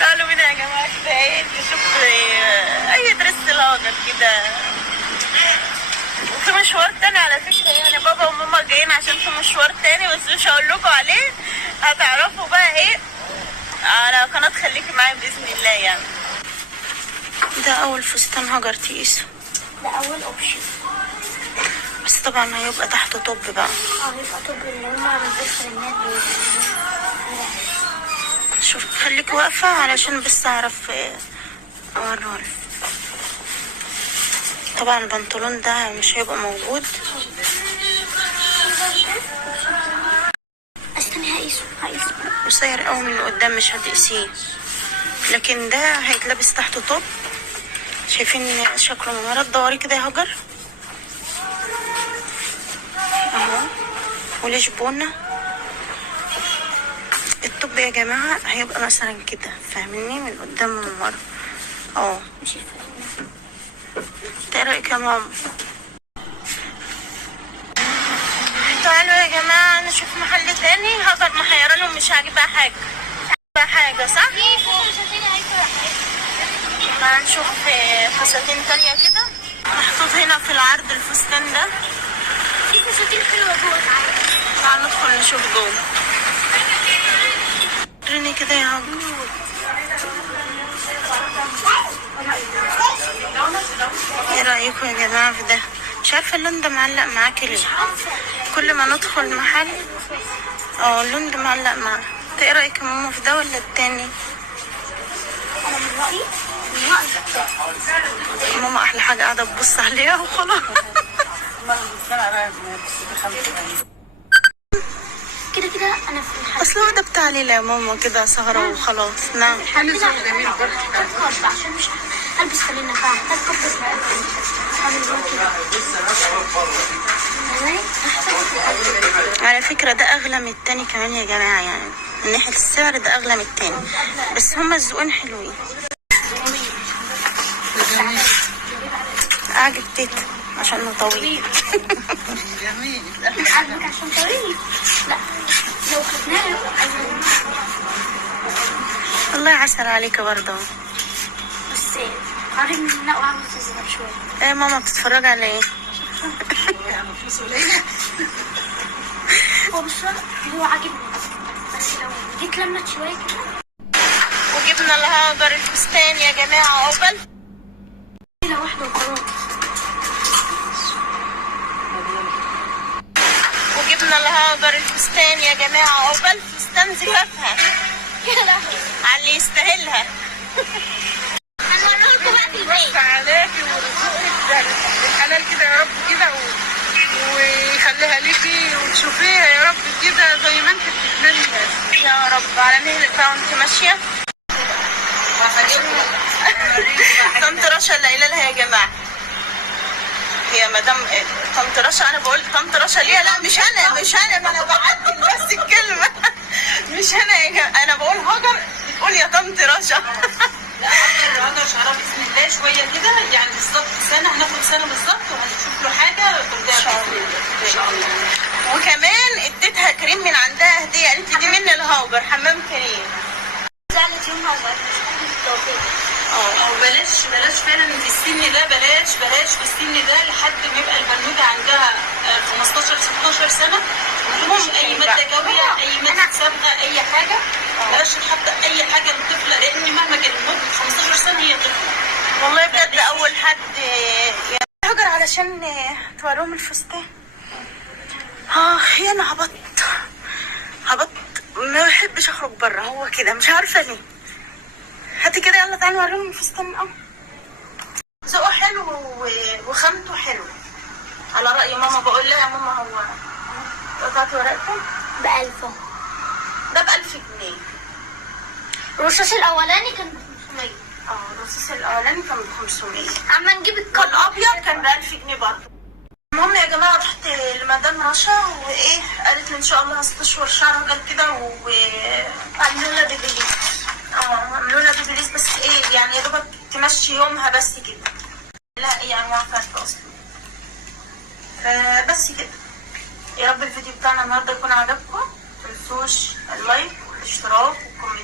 تعالوا بينا يا جماعه كده ايه نشوف اي درس الهاجر كده. وفي مشوار تاني على فكره، يعني بابا وماما جايين عشان في مشوار تاني بس مش هقول لكم عليه، هتعرفوا بقى ايه على قناه خليكي معايا باذن الله. يعني ده اول فستان هاجر تقيسه، ده اول اوبشن، بس طبعا هيبقى تحته طب بقى. هيبقى طب اللي هما بالفرنات دول. شوف خليك واقفة علشان بس اعرف اوريهولك. طبعا البنطلون ده مش هيبقى موجود. استني هقيسه قصير قوي من قدام مش هتقسيه، لكن ده هيتلبس تحته طب. شايفين شكله من ورا؟ دوري كده يا هاجر اهو، وليش بونه. الطب يا جماعة هيبقى مثلا كده، فاهميني؟ من قدام ومن ورا اه. ايه رأيك يا ماما؟ تعالوا يا جماعة نشوف محل تاني. هاجر محيرة لهم مش عاجبها حاجة صح؟ ما نشوف فساتين تانية كده. محطوط هنا في العرض الفستان ده. في فساتين حلوة جوه. تعال ندخل نشوف جوه. وريني كده يا هاجر. ايه رأيكم يا جماعة في ده؟ مش عارفة اللون ده معلق معاكي ليه؟ كل ما ندخل محل اللون ده معلق معاك. ايه رأيك يا ماما في ده ولا التاني؟ انا من رأيي ماما احلى حاجة قاعدة تبص عليها وخلاص. كده انا في الحل. اصل هو ده بتاع ليلى يا ماما كده سهرة وخلاص. نعم الحل ده جميل برضه عشان مش هلبس فانلة فهحتاج كبس على فكرة ده اغلى من التاني كمان يا جماعة، يعني من ناحية السعر ده اغلى من التاني، بس هما الذوقين حلوين. اعجب تيتا عشان طويل. جميل. عاجبك عشان طويل؟ لا لو خدناه الله يعسل عليك برضه. بس قريب من لا وعامل تزرق شوية. ايه ماما بتتفرج على ايه؟ هو بصراحة هو عاجبني بس لو جيت لمت شوية كده. وجبنا لهاجر الفستان يا جماعة عقبال كده واحدة وخلاص. وجبنا لهاجر الفستان يا جماعة عقبال فستان زفافها. يا لهوي على اللي يستاهلها. هنوريكم بقى في البيت. بس عليكي ورزقك الحلال كده يا رب كده ويخليها ليكي وتشوفيها يا رب كده زي ما انت بتتمنى يا رب. على مهلك بقى وانت ماشية. طنط رشا اللي قايله لها يا جماعة، هي مدام طنط رشا. انا بقول طنط رشا ليه؟ لا مش انا ما انا بعدل بس الكلمة. مش انا يا جماعة، انا بقول هاجر بتقول يا طنط رشا. لا هاجر شعرها بسم الله شويه كده، يعني بالظبط سنه، هناخد سنه بالظبط وهنشوف له حاجه ان شاء الله. وكمان اديتها كريم من عندها هديه، قالت لي دي مني لهاجر حمام كريم. زعلت يومها وبعدين بلاش فعلا في السن ده، بلاش في السن ده لحد ما يبقى البنوته عندها 15 16 سنه. مش اي ماده جويه، اي ماده صبغه، اي حاجه. بلاش تحط اي حاجه للطفله، لان مهما كانت مده 15 سنه هي طفله. والله بجد اول حد يا هاجر علشان توريهم الفستان. انا هبط ما بحبش اخرج بره، هو كده مش عارفه ليه. هاتي كده يلا تعالي نوريهم الفستان الاول. ذوقه حلو وخامته حلوه على راي ماما. بقول لها يا ماما هو قطعت ورقته ب1000. ده ب1000 جنيه. الرصاص الاولاني كان ب500. الرصاص الاولاني كان ب500. اما نجيب الكب والابيض كان ب1000 جنيه برضه. المهم يا جماعه رحت لمدام رشا وايه قالت لي ان شاء الله هستشور شعر هاجر كده وعملوا لها بيبيليز. عملوا لها بيبيليز بس ايه يعني يا دوبك تمشي يومها بس كده. لا يعني عفت اصلا. بس كده. يا رب الفيديو بتاعنا النهارده يكون عجبكم. متنسوش اللايك والاشتراك والكومنت.